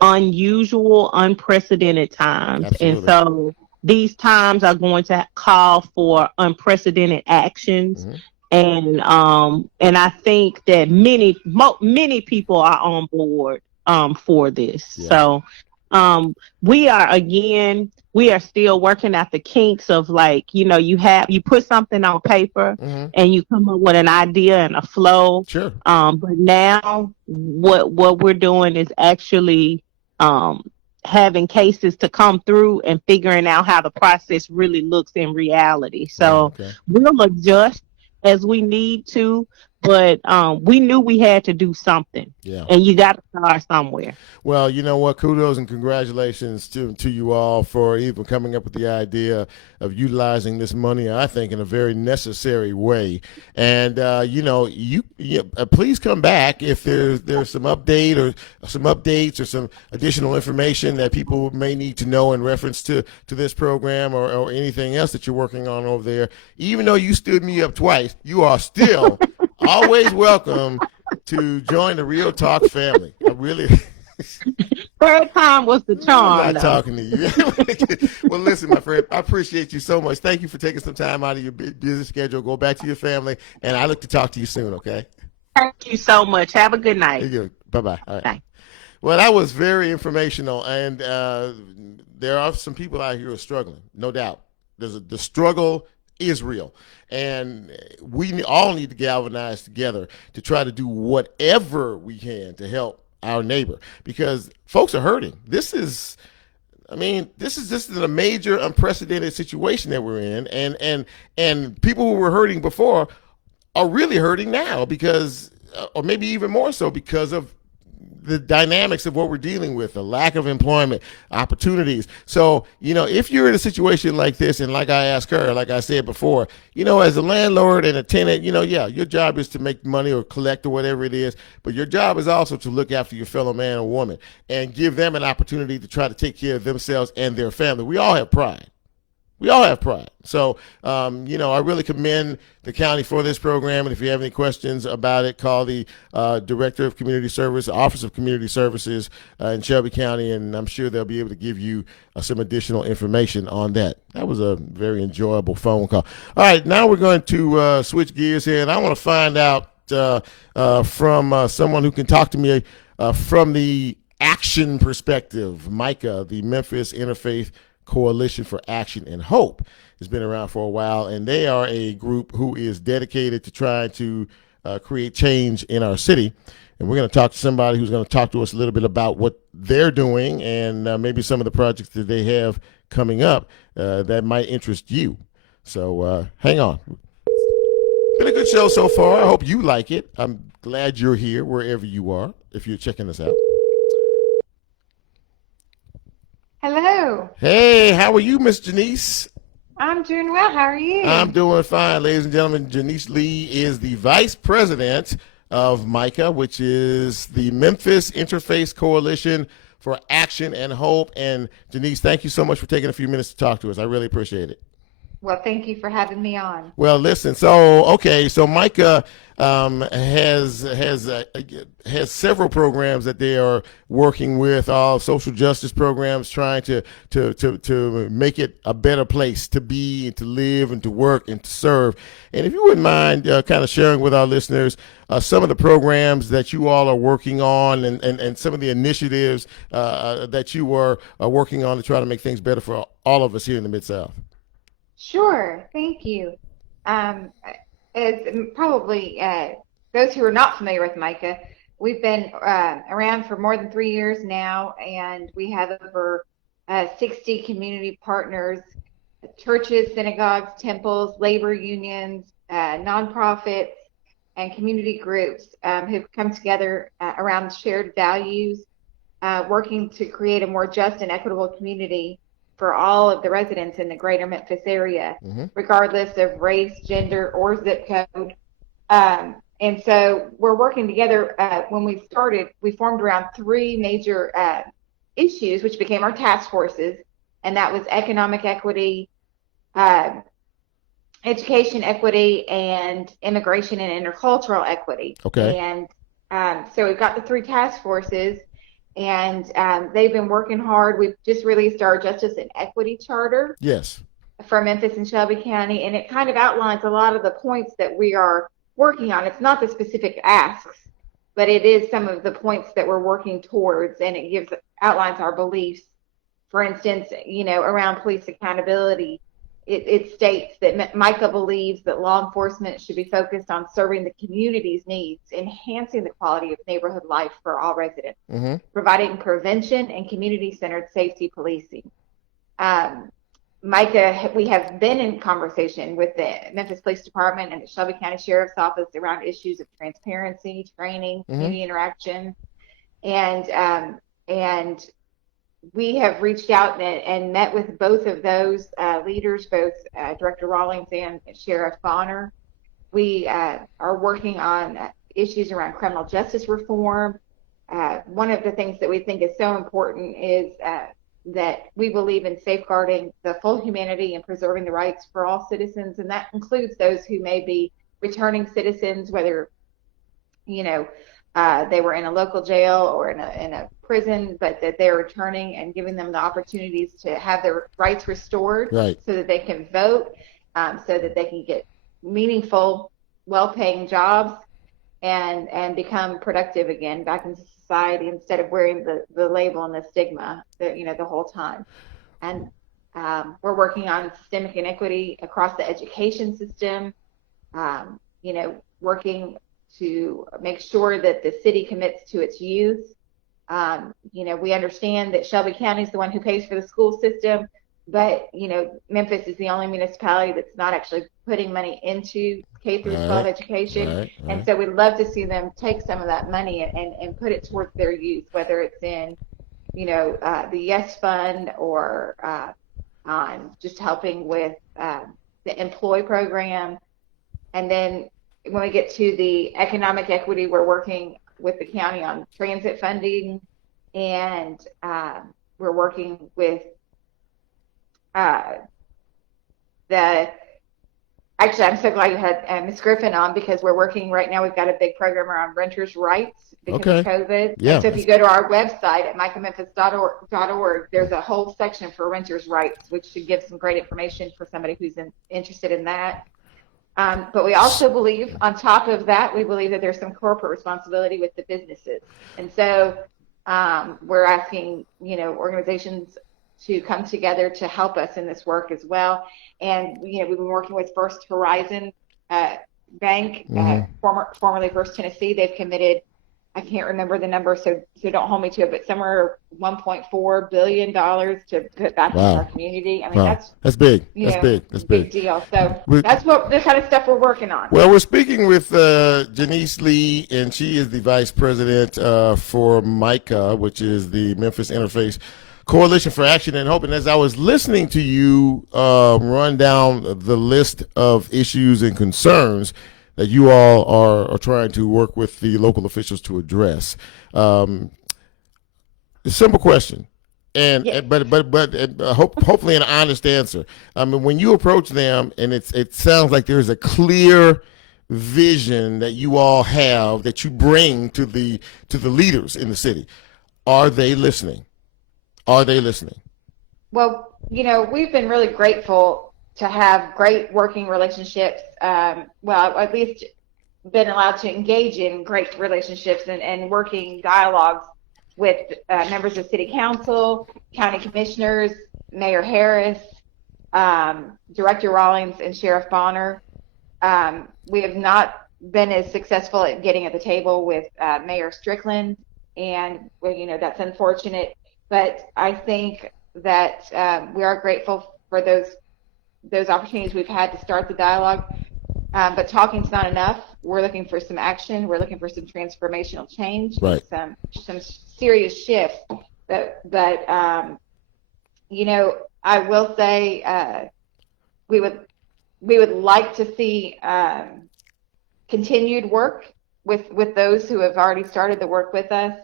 unusual, unprecedented times. Absolutely. And so these times are going to call for unprecedented actions. Mm-hmm. And I think that many people are on board for this. Yeah. So we are still working at the kinks of, like, you put something on paper Mm-hmm. and you come up with an idea and a flow. Sure. But now what we're doing is actually having cases to come through and figuring out how the process really looks in reality. So Okay. we'll adjust as we need to, but we knew we had to do something. Yeah. And you got to start somewhere. Well, you know what? Kudos and congratulations to you all for even coming up with the idea of utilizing this money, I think, in a very necessary way. And please come back if there's some updates or some additional information that people may need to know in reference to this program or anything else that you're working on over there. Even though you stood me up twice, you are still always welcome to join the Real Talk family. I really. Third time was the charm. I'm not talking to you. Well, listen, my friend, I appreciate you so much. Thank you for taking some time out of your busy schedule. Go back to your family, and I look to talk to you soon, okay? Thank you so much. Have a good night. Bye-bye. All right. Bye. Well, that was very informational, and there are some people out here who are struggling, no doubt. The struggle is real, and we all need to galvanize together to try to do whatever we can to help our neighbor, because folks are hurting. This is just a major unprecedented situation that we're in, and people who were hurting before are really hurting now because, or maybe even more so because of the dynamics of what we're dealing with, the lack of employment opportunities. So, if you're in a situation like this, and like I asked her, like I said before, as a landlord and a tenant, your job is to make money or collect or whatever it is, but your job is also to look after your fellow man or woman and give them an opportunity to try to take care of themselves and their family. We all have pride. So, I really commend the county for this program. And if you have any questions about it, call the Director of Community Service, Office of Community Services in Shelby County, and I'm sure they'll be able to give you some additional information on that. That was a very enjoyable phone call. All right, now we're going to switch gears here, and I want to find out from someone who can talk to me from the action perspective. Micah, the Memphis Interfaith Coalition for Action and Hope, has been around for a while, and they are a group who is dedicated to trying to create change in our city. And we're going to talk to somebody who's going to talk to us a little bit about what they're doing and maybe some of the projects that they have coming up that might interest you. So hang on. Been a good show so far. I hope you like it. I'm glad you're here wherever you are, if you're checking us out. Hello. Hey, how are you, Miss Janice? I'm doing well. How are you? I'm doing fine, ladies and gentlemen. Janice Lee is the vice president of MICA, which is the Memphis Interfaith Coalition for Action and Hope. And Janice, thank you so much for taking a few minutes to talk to us. I really appreciate it. Well, thank you for having me on. Well, listen. So Micah has several programs that they are working with, all social justice programs, trying to make it a better place to be and to live and to work and to serve. And if you wouldn't mind kind of sharing with our listeners some of the programs that you all are working on and some of the initiatives that you are working on to try to make things better for all of us here in the Mid-South. Sure, thank you. As probably those who are not familiar with Micah, we've been around for more than 3 years now, and we have over 60 community partners, churches, synagogues, temples, labor unions, nonprofits, and community groups who've come together around shared values, working to create a more just and equitable community for all of the residents in the greater Memphis area, regardless of race, gender, or zip code. And so we're working together. When we started, we formed around 3 major issues, which became our task forces, and that was economic equity, education equity, and immigration and intercultural equity. Okay. And so we've got the 3 task forces, and they've been working hard. We've just released our Justice and Equity Charter. Yes. For Memphis and Shelby County, and it kind of outlines a lot of the points that we are working on. It's not the specific asks, but it is some of the points that we're working towards, and it outlines our beliefs. For instance, around police accountability, it states that Micah believes that law enforcement should be focused on serving the community's needs, enhancing the quality of neighborhood life for all residents, providing prevention and community-centered safety policing. Micah, we have been in conversation with the Memphis Police Department and the Shelby County Sheriff's Office around issues of transparency, training, community interaction, and we have reached out and met with both of those leaders, both Director Rawlings and Sheriff Bonner. We are working on issues around criminal justice reform. One of the things that we think is so important is that we believe in safeguarding the full humanity and preserving the rights for all citizens, and that includes those who may be returning citizens, whether they were in a local jail or in a prison, but that they're returning, and giving them the opportunities to have their rights restored, right, so that they can vote, so that they can get meaningful, well-paying jobs, and become productive again back into society, instead of wearing the label and the stigma the whole time. And we're working on systemic inequity across the education system, working to make sure that the city commits to its youth. We understand that Shelby County is the one who pays for the school system, but Memphis is the only municipality that's not actually putting money into K through 12 education. Right. And so we'd love to see them take some of that money and put it towards their youth, whether it's in the Yes Fund, or on just helping with the Employ program. And then when we get to the economic equity, we're working with the county on transit funding, and we're working with actually, I'm so glad you had Ms. Griffin on, because we're working right now. We've got a big program around renters' rights because of COVID. Yeah. So if you go to our website at micahmemphis.org, there's a whole section for renters' rights, which should give some great information for somebody who's interested in that. But we also believe, on top of that, we believe that there's some corporate responsibility with the businesses. And so we're asking, organizations to come together to help us in this work as well. And, we've been working with First Horizon Bank, formerly First Tennessee. They've committed, I can't remember the number, so don't hold me to it, but somewhere $1.4 billion to put back into our community. I mean, that's big. That's big deal. So that's the kind of stuff we're working on. Well, we're speaking with Janice Lee, and she is the vice president for MICA, which is the Memphis Interfaith Coalition for Action and Hope. And as I was listening to you run down the list of issues and concerns that you all are trying to work with the local officials to address, a simple question: Yeah. Hopefully an honest answer. I mean, when you approach them, and it sounds like there's a clear vision that you all have that you bring to the leaders in the city. Are they listening? Are they listening? Well, we've been really grateful to have great working relationships. Well, at least been allowed to engage in great relationships and working dialogues with members of City Council, County Commissioners, Mayor Harris, Director Rawlings, and Sheriff Bonner. We have not been as successful at getting at the table with Mayor Strickland, and that's unfortunate. But I think that we are grateful for those opportunities we've had to start the dialogue. But talking's not enough. We're looking for some action. We're looking for some transformational change, right. some serious shifts. But I will say we would like to see continued work with those who have already started the work with us,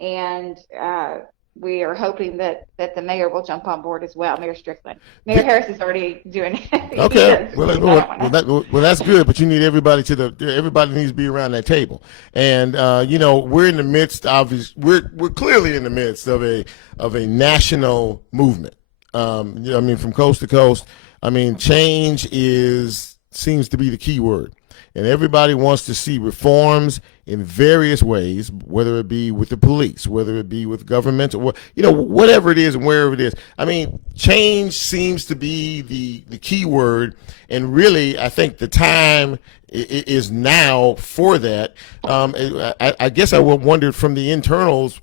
and we are hoping that the mayor will jump on board as well, Mayor Strickland. Mayor Harris is already doing it. Okay, well, that's good, but you need everybody everybody needs to be around that table. And we're in the midst we're clearly in the midst of a national movement. From coast to coast. Change seems to be the key word. And everybody wants to see reforms in various ways, whether it be with the police, whether it be with governmental, whatever it is and wherever it is. Change seems to be the key word. And really, I think the time is now for that. I guess I wondered from the internals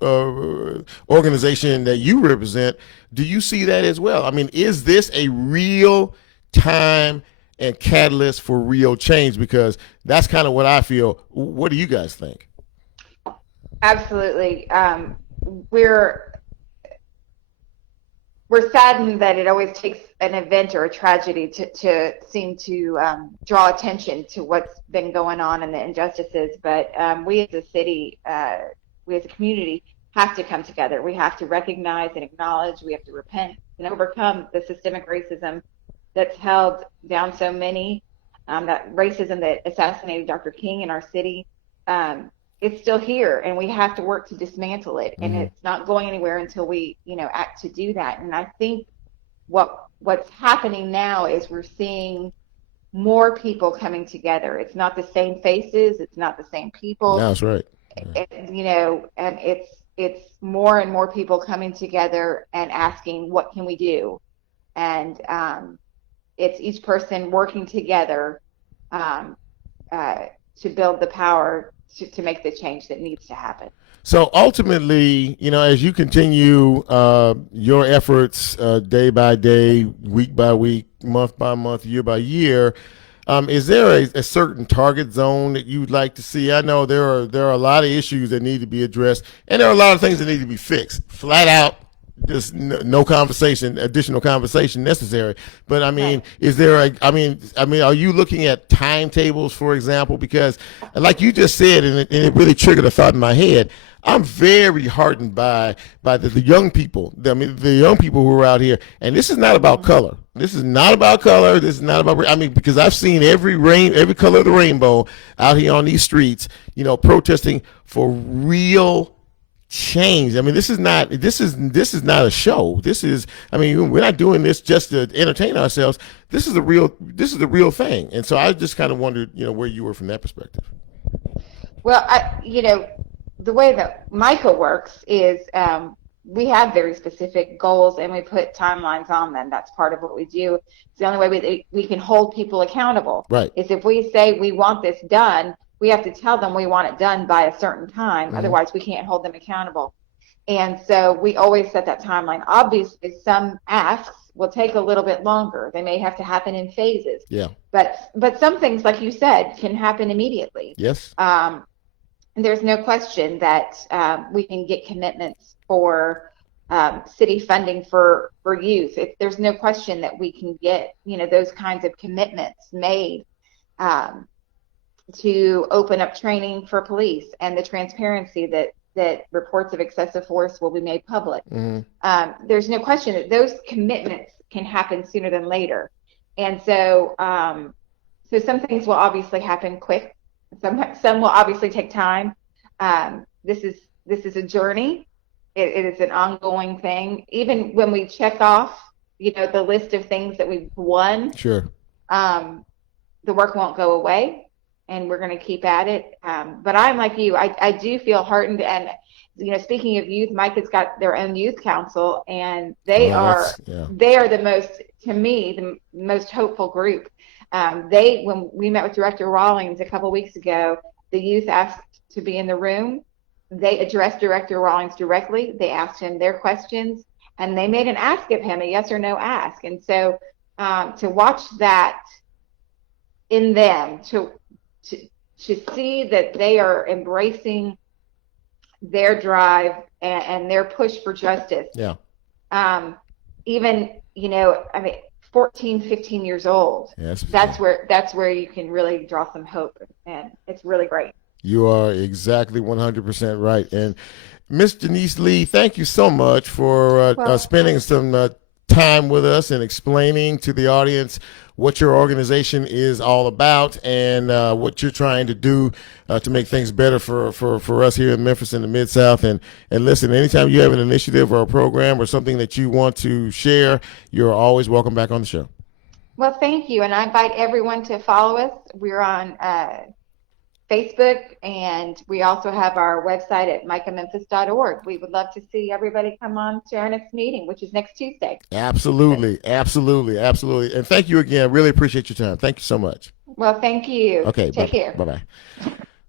organization that you represent, do you see that as well? Is this a real time and catalyst for real change? Because that's kind of what I feel. What do you guys think? Absolutely. We're saddened that it always takes an event or a tragedy to seem to draw attention to what's been going on and the injustices. But we as a city, we as a community have to come together. We have to recognize and acknowledge. We have to repent and overcome the systemic racism that's held down so many, that racism that assassinated Dr. King in our city. It's still here, and we have to work to dismantle it. And it's not going anywhere until we, act to do that. And I think what's happening now is we're seeing more people coming together. It's not the same faces. It's not the same people. That's right. And it's more and more people coming together and asking, what can we do? And it's each person working together to build the power to make the change that needs to happen. So ultimately, as you continue your efforts day by day, week by week, month by month, year by year, is there a certain target zone that you would like to see? I know there are a lot of issues that need to be addressed, and there are a lot of things that need to be fixed. Flat out, just no additional conversation necessary. But is there are you looking at timetables, for example? Because like you just said, and it really triggered a thought in my head, I'm very heartened by the young people. The young people who are out here, and this is not about color. This is not about color. This is not about, because I've seen every color of the rainbow out here on these streets, protesting for real change. This is not a show. This is, we're not doing this just to entertain ourselves. This is the real thing. And so I just kind of wondered, where you were from that perspective. Well, the way that MICA works is we have very specific goals and we put timelines on them. That's part of what we do. It's the only way we can hold people accountable. Right. Is if we say we want this done, we have to tell them we want it done by a certain time. Mm-hmm. Otherwise, we can't hold them accountable. And so we always set that timeline. Obviously, some asks will take a little bit longer. They may have to happen in phases. Yeah. But some things, like you said, can happen immediately. Yes. There's no question that we can get commitments for city funding for youth. There's no question that we can get, those kinds of commitments made to open up training for police and the transparency that that reports of excessive force will be made public. Mm-hmm. There's no question that those commitments can happen sooner than later. And so, so some things will obviously happen quick. Some will obviously take time. This is a journey. It is an ongoing thing. Even when we check off, the list of things that we've won, Sure. The work won't go away, and we're going to keep at it. But I'm like you. I do feel heartened. And, speaking of youth, Mike has got their own youth council, and they are the most, to me, the most hopeful group. When we met with Director Rawlings a couple weeks ago, the youth asked to be in the room. They addressed Director Rawlings directly. They asked him their questions, and they made an ask of him, a yes or no ask. And so to watch that in them, to see that they are embracing their drive and their push for justice. Yeah. Even, 14, 15 years old. Yes. That's where you can really draw some hope, and it's really great. You are exactly 100% right. And Miss Denise Lee, thank you so much for spending some time with us and explaining to the audience what your organization is all about and what you're trying to do to make things better for us here in Memphis and the Mid-South. And listen, anytime you have an initiative or a program or something that you want to share, you're always welcome back on the show. Well, thank you. And I invite everyone to follow us. We're on Facebook, and we also have our website at micahmemphis.org. We would love to see everybody come on to our next meeting, which is next Tuesday. Absolutely. And thank you again. Really appreciate your time. Thank you so much. Well, thank you. Okay. Take care. Bye-bye.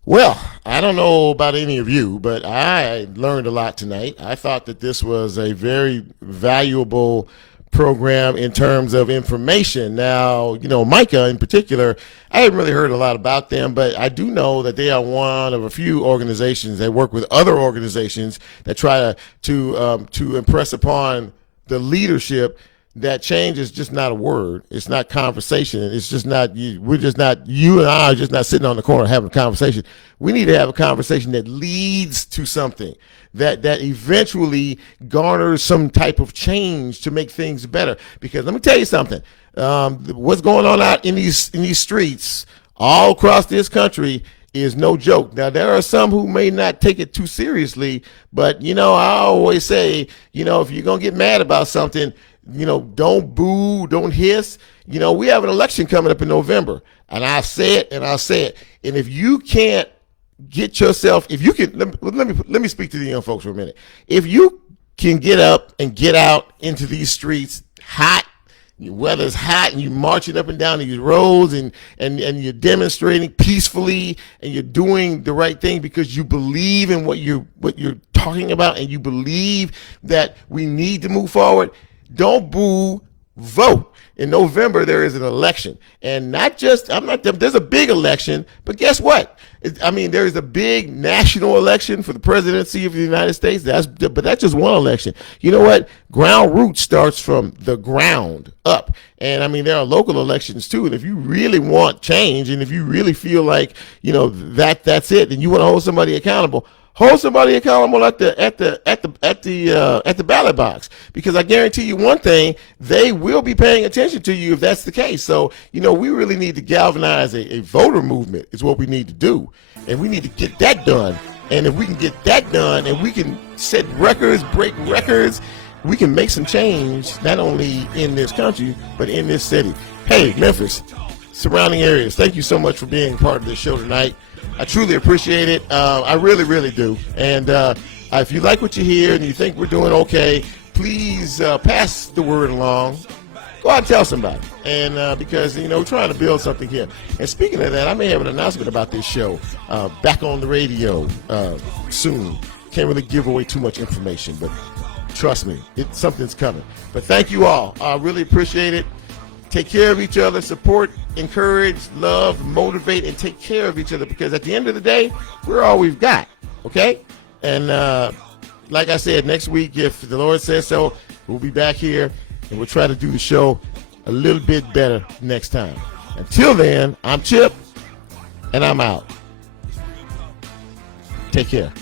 Well, I don't know about any of you, but I learned a lot tonight. I thought that this was a very valuable program in terms of information. Now, Micah in particular, I haven't really heard a lot about them, but I do know that they are one of a few organizations that work with other organizations that try to impress upon the leadership that change is just not a word. It's not conversation. It's just not, you and I are just not sitting on the corner having a conversation. We need to have a conversation that leads to something that eventually garners some type of change to make things better. Because let me tell you something, what's going on out in these streets all across this country is no joke. Now, there are some who may not take it too seriously, but, I always say, if you're going to get mad about something, don't boo, don't hiss. We have an election coming up in November, and I'll say it. And if you can't get yourself, if you can, let me speak to the young folks for a minute. If you can get up and get out into these streets hot, the weather's hot, and you're marching up and down these roads and you're demonstrating peacefully and you're doing the right thing because you believe in what you're talking about and you believe that we need to move forward, don't boo, vote. In November, there is an election. And there's a big election, but guess what? There is a big national election for the presidency of the United States. But that's just one election. You know what? Ground root starts from the ground up. And there are local elections too. And if you really want change, and if you really feel like, that's it, and you want to hold somebody accountable, hold somebody accountable at the ballot box, because I guarantee you one thing, they will be paying attention to you if that's the case. So, we really need to galvanize a voter movement is what we need to do. And we need to get that done. And if we can get that done and we can set records, break records, we can make some change, not only in this country, but in this city. Hey, Memphis, surrounding areas, thank you so much for being part of this show tonight. I truly appreciate it. I really, really do. And if you like what you hear and you think we're doing okay, please pass the word along. Go out and tell somebody. And because, we're trying to build something here. And speaking of that, I may have an announcement about this show back on the radio soon. Can't really give away too much information, but trust me, something's coming. But thank you all. I really appreciate it. Take care of each other, support, encourage, love, motivate, and take care of each other, because at the end of the day, we're all we've got, okay? And like I said, next week, if the Lord says so, we'll be back here, and we'll try to do the show a little bit better next time. Until then, I'm Chip, and I'm out. Take care.